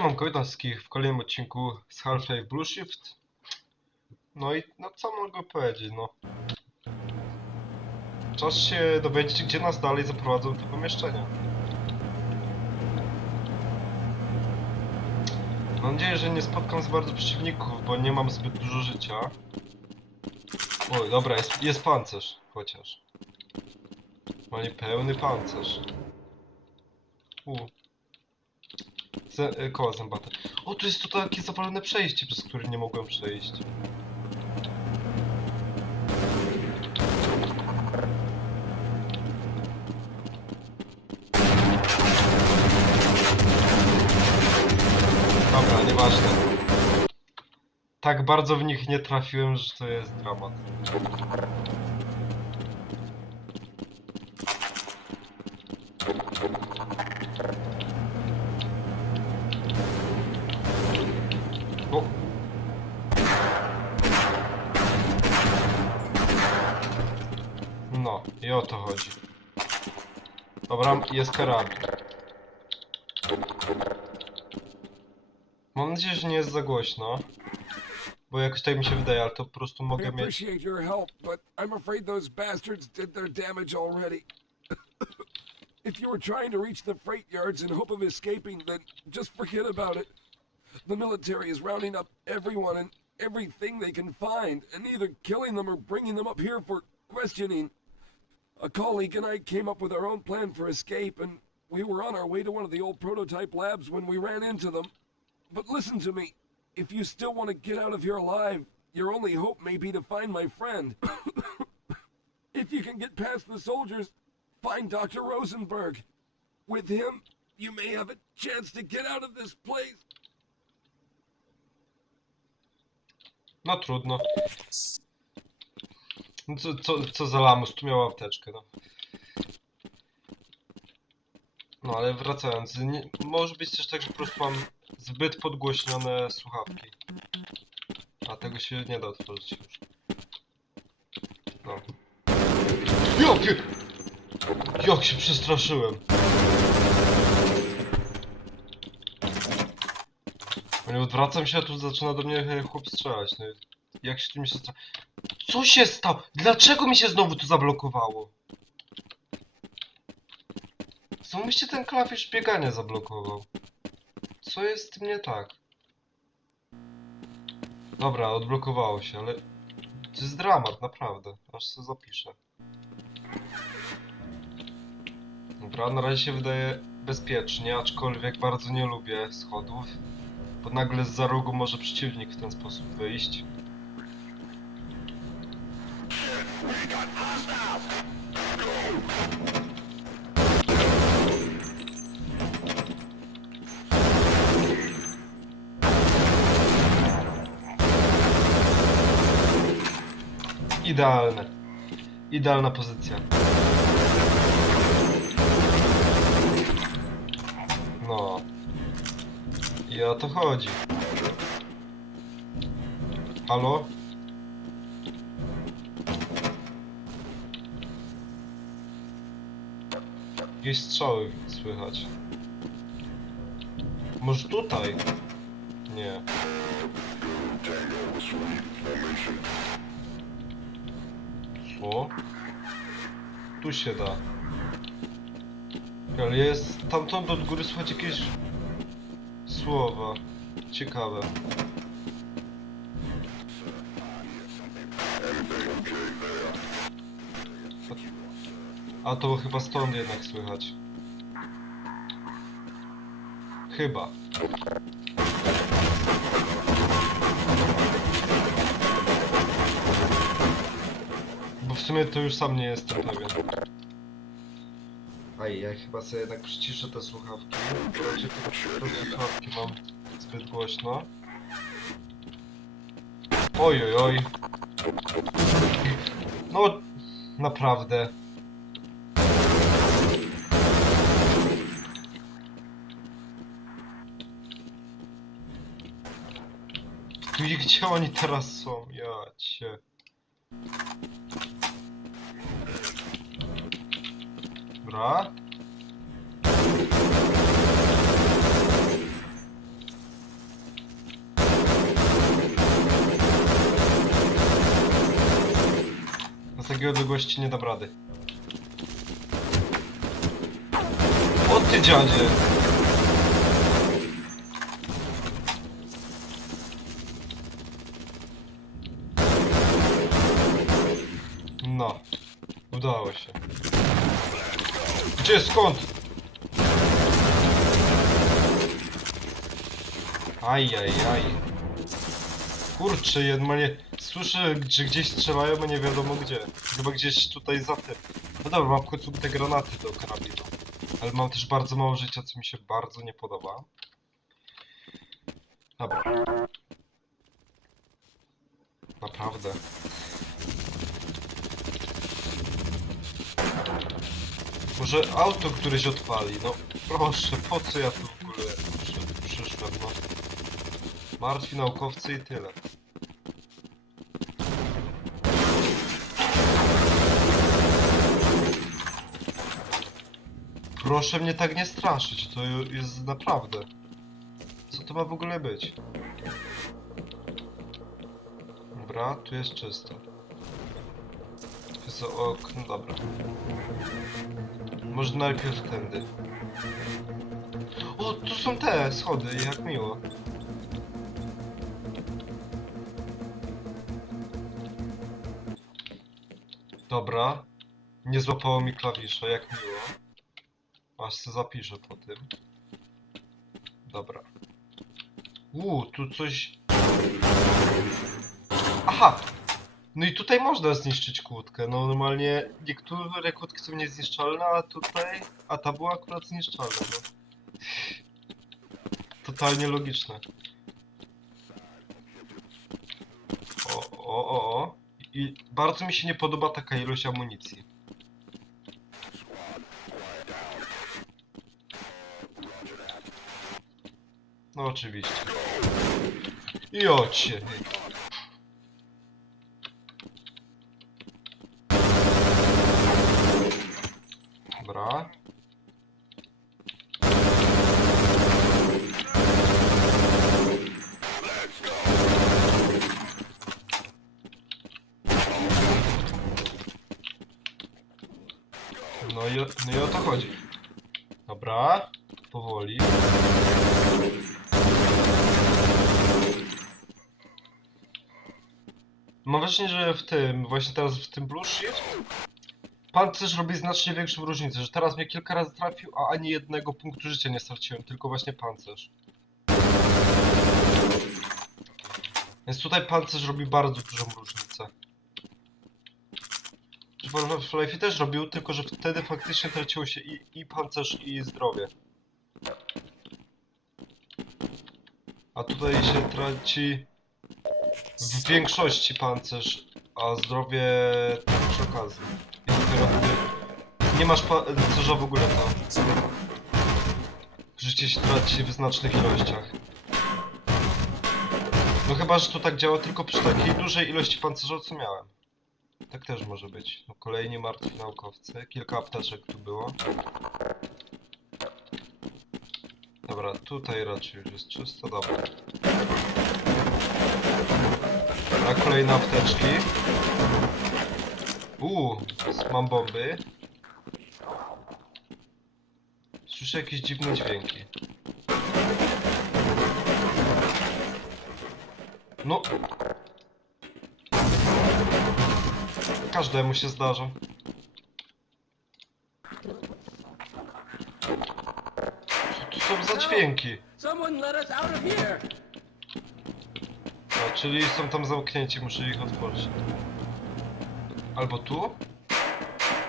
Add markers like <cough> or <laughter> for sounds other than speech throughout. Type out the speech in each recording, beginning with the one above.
Siemanko, witam wszystkich w kolejnym odcinku z Half-Life Blue Shift. No i no co mogę powiedzieć, no. Czas się dowiedzieć, gdzie nas dalej zaprowadzą te pomieszczenia. Mam nadzieję, że nie spotkam za bardzo przeciwników, bo nie mam zbyt dużo życia. Oj, dobra, jest, jest pancerz, chociaż. Mamy pełny pancerz. U. Zę, y, koła zębate. O, tu jest to takie zawalone przejście, przez które nie mogłem przejść. Dobra, nieważne. Tak bardzo w nich nie trafiłem, że to jest dramat. Jest karabin. Mam nadzieję, że nie jest za głośno. Bo jakoś tak mi się wydaje, ale to po prostu I mogę mieć... appreciate your help, but I'm afraid those bastards did their damage already. <coughs> if you were trying to reach the freight yards in hope of escaping, then just forget about it. The military is rounding up everyone and everything they can find, and either killing them or bringing them up here for questioning. A colleague and I came up with our own plan for escape, and we were on our way to one of the old prototype labs when we ran into them. But listen to me. If you still want to get out of here alive, your only hope may be to find my friend. <coughs> if you can get past the soldiers, find Dr. Rosenberg. With him, you may have a chance to get out of this place. No trudno. No co, co, co za lamus, tu miał apteczkę, no. No ale wracając, nie, może być też tak, że po prostu mam zbyt podgłośnione słuchawki. A tego się nie da otworzyć już. No. Jakie... Jak się przestraszyłem. No nie odwracam się, a tu zaczyna do mnie chłop strzelać. No, jak się mi się stra... Co się stało? Dlaczego mi się znowu to zablokowało? Co mi się ten klawisz biegania zablokował? Co jest z tym nie tak? Dobra, odblokowało się, ale... To jest dramat, naprawdę. Aż sobie zapiszę. Dobra, na razie się wydaje bezpiecznie, aczkolwiek bardzo nie lubię schodów. Bo nagle z za rogu może przeciwnik w ten sposób wyjść. Idealne. Idealna pozycja. No. I o to chodzi. Halo? Jakieś strzały słychać. Może tutaj? Nie. Co? Tu się da. Ale jest tamtąd od góry słychać jakieś słowa. Ciekawe. A to chyba stąd jednak słychać. Chyba. Bo w sumie to już sam nie jestem pewien. Aj, ja chyba sobie jednak przyciszę te słuchawki. Bo raczej te, te słuchawki mam zbyt głośno. Oj, oj, oj. No, naprawdę. Czyli gdzie oni teraz są? Ja cię. Dobra. Na takiej odległości nie dam rady. O ty dziadzie! No, udało się. Gdzie, skąd? Ajajaj. Kurczę, normalnie słyszę, że gdzieś strzelają, a nie wiadomo gdzie. Chyba gdzieś tutaj za tym. No dobra, mam w końcu te granaty do karabinu. Ale mam też bardzo mało życia, co mi się bardzo nie podoba. Dobra. Naprawdę. Może auto któreś odpali, no proszę, po co ja tu w ogóle przy, przyszłem, no. Martwi naukowcy i tyle. Proszę mnie tak nie straszyć, to jest naprawdę. Co to ma w ogóle być? Dobra, tu jest czysto. Jest okno, dobra. Może najpierw tędy. O, tu są te schody, jak miło. Dobra. Nie złapało mi klawisza, jak miło. Aż se zapiszę po tym. Dobra. Uuu, tu coś... Aha! No i tutaj można zniszczyć kłódkę. No normalnie niektóre kłódki są niezniszczalne, a tutaj... A ta była akurat zniszczalna, no. Totalnie logiczne. O, o, o, o. I bardzo mi się nie podoba taka ilość amunicji. No oczywiście. I ocie. Dobra. No i, o- no i o to chodzi. Dobra, powoli. Mam wrażenie, że w tym, właśnie teraz w tym Blue Shift pancerz robi znacznie większą różnicę, że teraz mnie kilka razy trafił, a ani jednego punktu życia nie straciłem, tylko właśnie pancerz. Więc tutaj pancerz robi bardzo dużą różnicę. W Half-Life też robił, tylko że wtedy faktycznie traciło się i, i pancerz, i zdrowie. A tutaj się traci w większości pancerz, a zdrowie tak przy okazji. I dopiero nie masz pancerza w ogóle to życie się traci w znacznych ilościach. No chyba, że to tak działa tylko przy takiej dużej ilości pancerza, co miałem. Tak też może być. No, kolejni martwi naukowcy. Kilka apteczek tu było. Dobra, tutaj raczej już jest czysto, dobra. A kolejne apteczki. Uuu, mam bomby. Słyszę jakieś dziwne dźwięki. No. Każdemu się zdarza. Co tu są za dźwięki? Someone let us out of here! A, czyli są tam zamknięci, muszę ich otworzyć. Albo tu?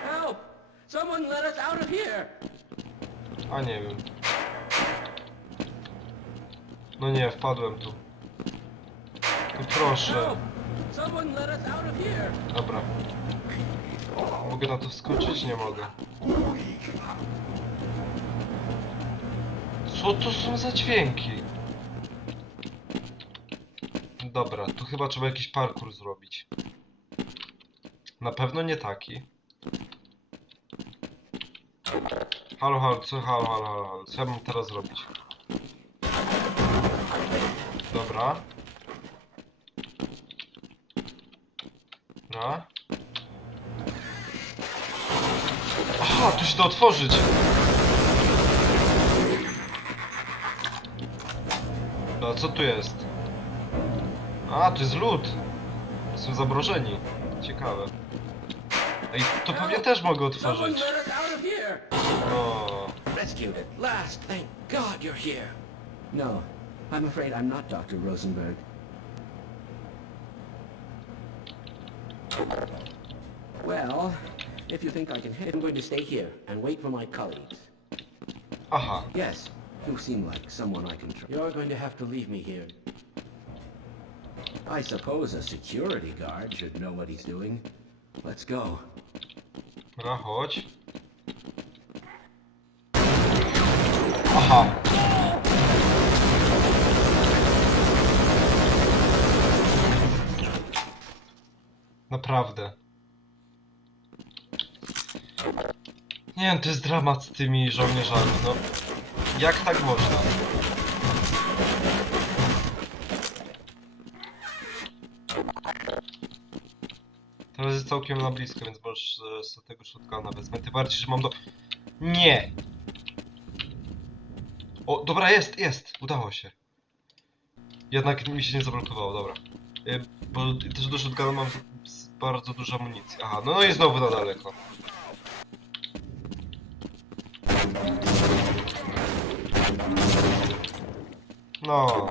Help! Someone let us out of here! A nie wiem. No nie, wpadłem tu. No proszę. Help! Dobra. Mogę na to wskoczyć? Nie mogę. Co to są za dźwięki? Dobra, tu chyba trzeba jakiś parkour zrobić. Na pewno nie taki. Halo, halo, co, halo, halo, halo, co ja mam teraz zrobić? Dobra. Dobra. Aha, tu się da otworzyć. A co tu jest? A, to jest lód. Są zamrożeni. Ciekawe. Ej, to pewnie też mogę otworzyć. O, Rescued at last. Thank God you're here. No, I'm afraid I'm not Dr. Rosenberg. Well, if you think I can help, I'm going to stay here and wait for my colleagues. aha. yes, you seem like someone I can trust. You're going to have to leave me here. I suppose a security guard should know what he's doing. Let's go. Dobra, chodź. Aha. Naprawdę. Nie wiem, to jest dramat z tymi żołnierzami, no. Jak tak można? Teraz jest całkiem na blisko, więc możesz e, z tego shotguna wezmę. Tym bardziej, że mam do... Nie! O, dobra, jest, jest! Udało się. Jednak mi się nie zablokowało, dobra. E, Bo też do shotguna mam z- bardzo dużo amunicji. Aha, no, no i znowu na daleko. No.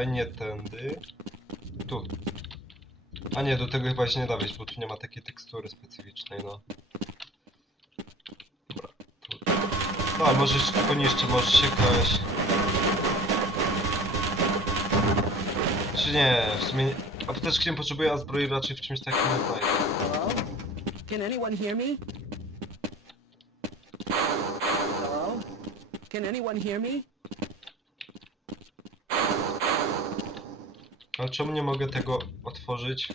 Czekaj, nie tędy. Tu. A nie, do tego chyba się nie da wejść, bo tu nie ma takiej tekstury specyficznej, no. Dobra, tu. No, a może jeszcze tylko niszczy, może się jakaś... Czy nie, w sumie... nie- Apteczki nie potrzebuję, a zbroi raczej w czymś takim nie znajdę. Can anyone hear me? Hello? Can anyone hear me? Ale czemu nie mogę tego otworzyć?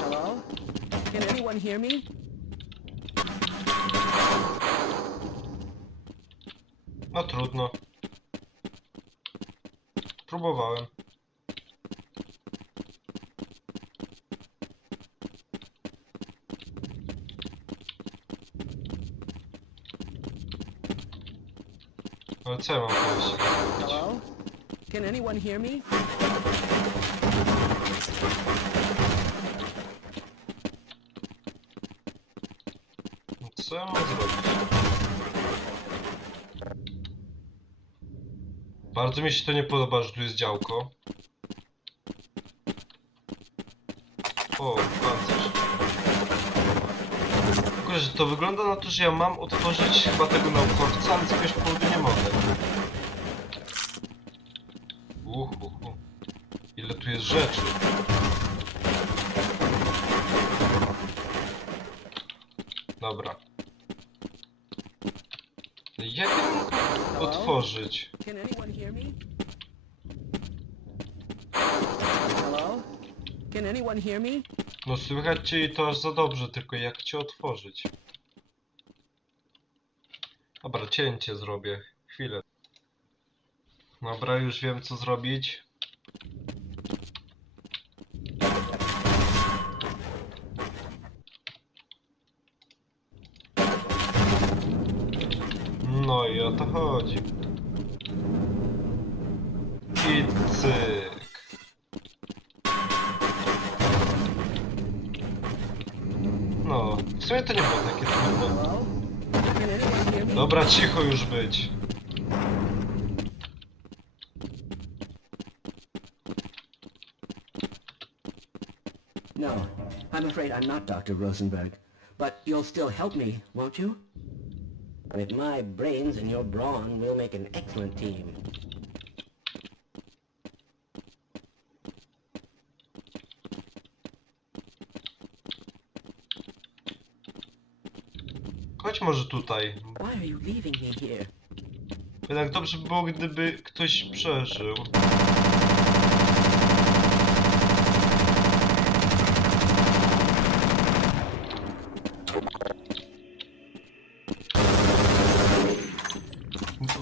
Hello? Can anyone hear me? No trudno. Próbowałem. Co ja mam powiedzieć? Hello? Can anyone hear me? Co ja mam zrobić? Bardzo mi się to nie podoba, że tu jest działko. To wygląda na to, że ja mam otworzyć chyba tego naukowca, ale z jakiegoś powodu nie mogę. Uhuhu. Ile tu jest rzeczy. Dobra. Jak ja otworzyć? No słychać cię to aż za dobrze, tylko jak cię otworzyć? Dobra, cięcie zrobię. Chwilę. Dobra, już wiem co zrobić. No i o to chodzi. I cyk. No, w sumie to nie było takie trudne. Dobra, cicho już być. No, I'm afraid I'm not Dr. Rosenberg. But you'll still help me, won't you? With my brains and your brawn, we'll make an excellent team. Chodź może tutaj. Why are you leaving me here? Jednak dobrze by było, gdyby ktoś przeżył.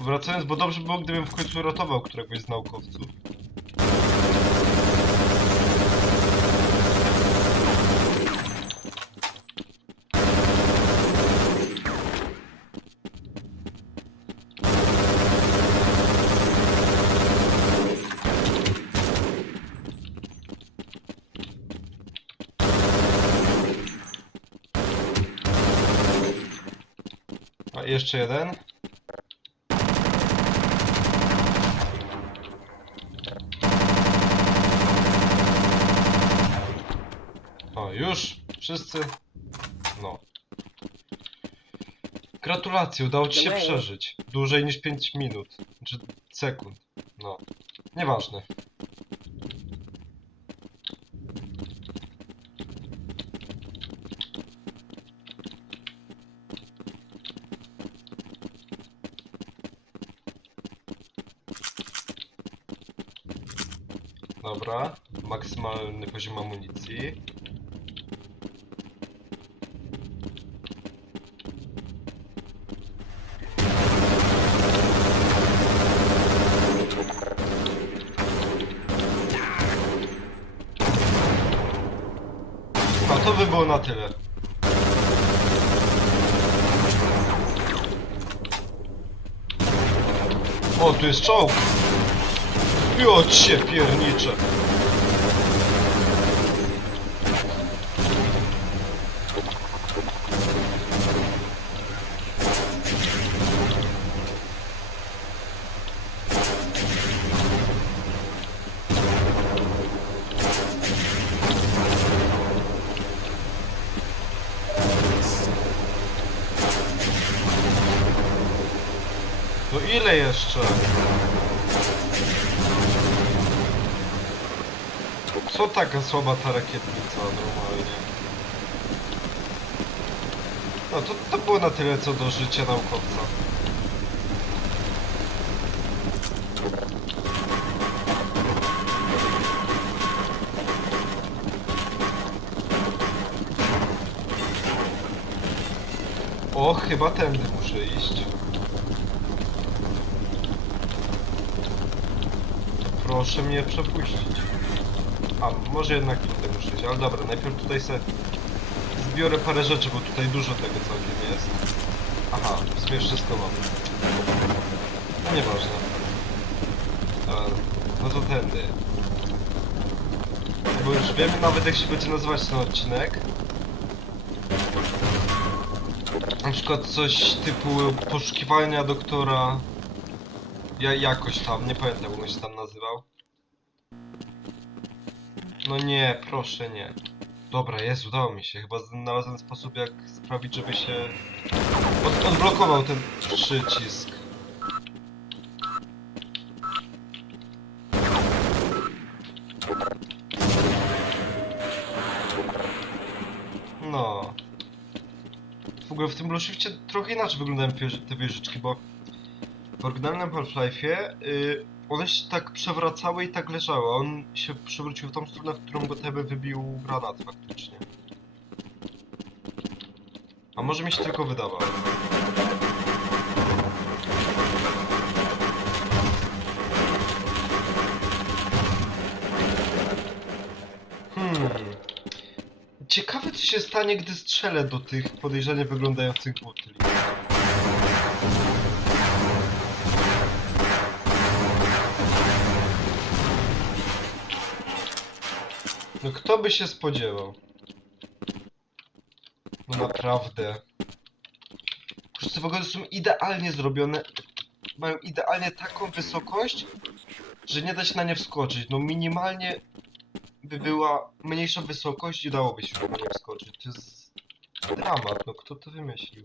Wracając, bo dobrze by było, gdybym w końcu ratował któregoś z naukowców. A jeszcze jeden. O, już? Wszyscy? No. Gratulacje, udało ci się przeżyć. Dłużej niż 5 minut. Czy sekund. No. Nieważne. Dobra, maksymalny poziom amunicji. A to by było na tyle. O, tu jest czołg! Jo cię piernicze! No ile jeszcze? Co taka słaba ta rakietnica normalnie? No to, to było na tyle co do życia naukowca. O, chyba tędy muszę iść. Proszę mnie przepuścić. A, może jednak tutaj muszę iść, ale dobra, najpierw tutaj se zbiorę parę rzeczy, bo tutaj dużo tego całkiem jest. Aha, w sumie wszystko mam. No nieważne. Dobra, no to tędy. Bo już wiemy nawet jak się będzie nazywać ten odcinek. Na przykład coś typu poszukiwania doktora... Ja jakoś tam, nie pamiętam jak on się tam nazywał. No nie, proszę nie. Dobra, jest, udało mi się. Chyba znalazłem sposób jak sprawić, żeby się od, odblokował ten przycisk. No. W ogóle w tym Blue Shifcie trochę inaczej wyglądają te wieżyczki, bo w oryginalnym Half-Life'ie y, one się tak przewracały i tak leżały. On się przewrócił w tą stronę, w którą go tebe wybił granat faktycznie. A może mi się tylko wydawało. Hmm. Ciekawe co się stanie, gdy strzelę do tych podejrzanie wyglądających butli. No kto by się spodziewał? No naprawdę. Kurczę, wagony są idealnie zrobione. Mają idealnie taką wysokość, że nie da się na nie wskoczyć. No minimalnie by była mniejsza wysokość i dałoby się na nie wskoczyć. To jest dramat, no kto to wymyślił?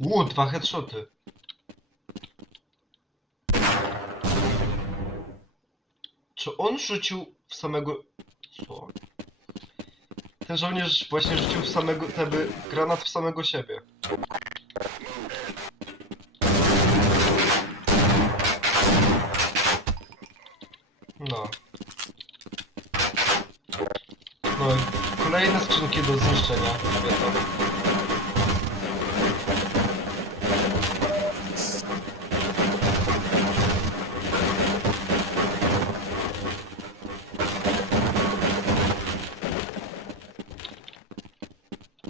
Ło, dwa headshoty. On rzucił w samego... Co? Ten żołnierz właśnie rzucił w samego... Teby granat w samego siebie.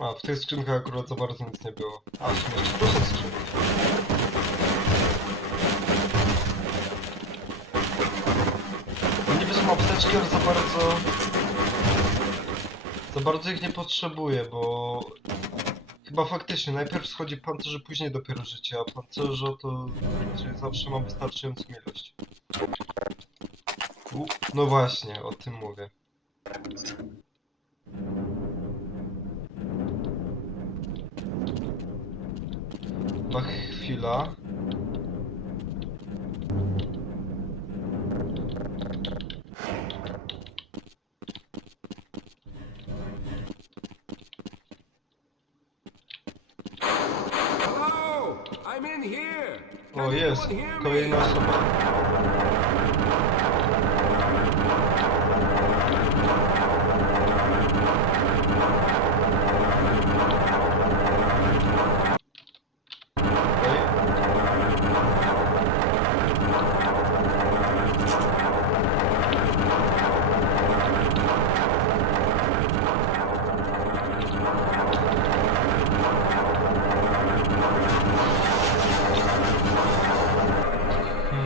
A, w tych skrzynkach akurat za bardzo nic nie było. A, w sumie jeszcze skrzynki. No niby apteczki, ale za bardzo... Za bardzo ich nie potrzebuję, bo... Chyba faktycznie, najpierw schodzi pancerze, później dopiero życie, a pancerza to... Zawsze mam wystarczającą ilość. U, no właśnie, o tym mówię. Chyba chwila. O, jest. Kolejna osoba. Okej.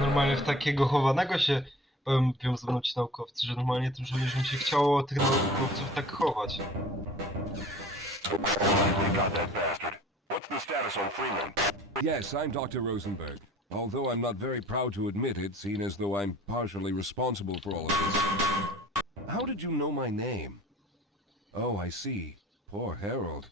Normalnie w takiego chowanego się bawią ze mną ci naukowcy, że normalnie tym żołnierzom się chciało tych naukowców tak chować. Yes, I'm Dr. Rosenberg. Although I'm not very proud to admit it, seeing as though I'm partially responsible for all of this. How did you know my name? Oh, I see. Poor Harold.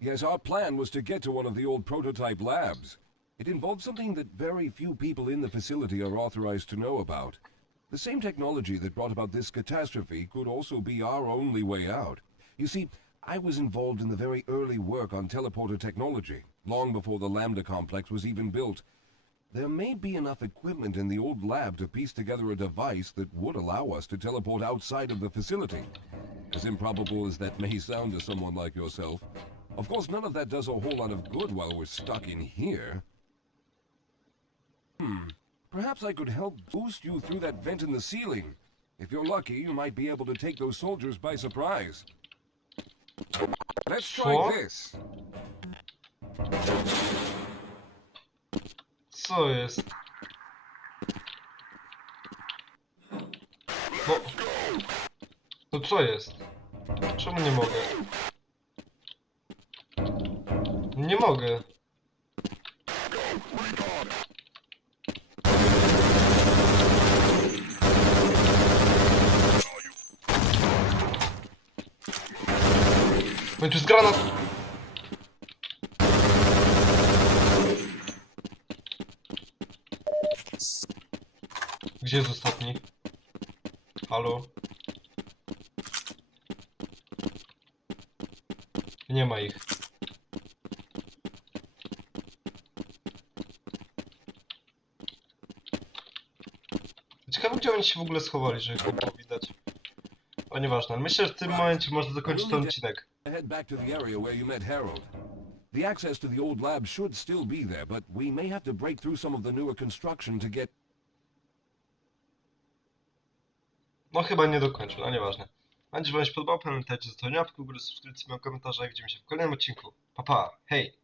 Yes, our plan was to get to one of the old prototype labs. It involves something that very few people in the facility are authorized to know about. The same technology that brought about this catastrophe could also be our only way out. You see, I was involved in the very early work on teleporter technology, long before the Lambda complex was even built. There may be enough equipment in the old lab to piece together a device that would allow us to teleport outside of the facility. As improbable as that may sound to someone like yourself. Of course, none of that does a whole lot of good while we're stuck in here. Perhaps I could help boost you through that vent in the ceiling. If you're lucky, you might be able to take those soldiers by surprise. Let's try Co? this. Co jest? No... No co jest? Czemu nie mogę? Nie mogę. No i tu jest granat! Gdzie jest ostatni? Halo? Nie ma ich. Ciekawe gdzie oni się w ogóle schowali, że ich było widać. O nieważne, ale myślę, że w tym momencie można zakończyć ten odcinek. Head back to the area where you met Harold. The access to the old lab should still be there, but we may have to break through some of the newer construction to get... No chyba nie dokończył, no nieważne. Że wam się podobało, pamiętajcie o zostawieniu łapki w górę, subskrypcji, mojego komentarza, jak widzimy się w kolejnym odcinku. Pa pa, hej!